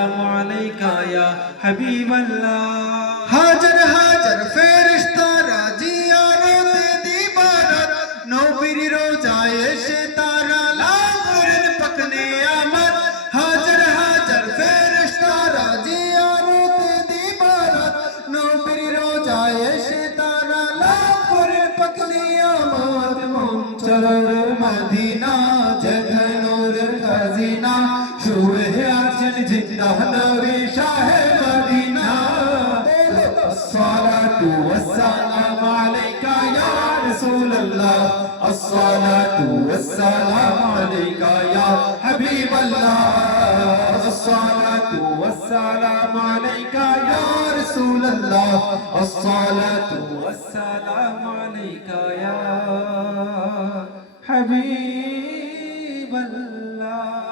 আলাইকা ইয়া হাবিবাল্লাহ। হাজার হাজার ফেরেশতারা জিয়ারতে দিবারাত নবীর রোজায় এসে তারা লাভ করেন পাক নিয়ামত। হাজার হাজার ফেরেশতারা জিয়ারতে দিবারাত নবীর রোজায় এসে তারা লাভ করেন পাক নিয়ামত। মঞ্চর মদিনা যেখানে নূরের খাজিনা শুয়ে আছেন জিন্দা নবী শাহে মদিনা। الصلاة والسلام عليك يا رسول الله الصلاة والسلام عليك يا حبيب الله الصلاة والسلام عليك يا رسول الله الصلاة والسلام عليك يا حبيب الله।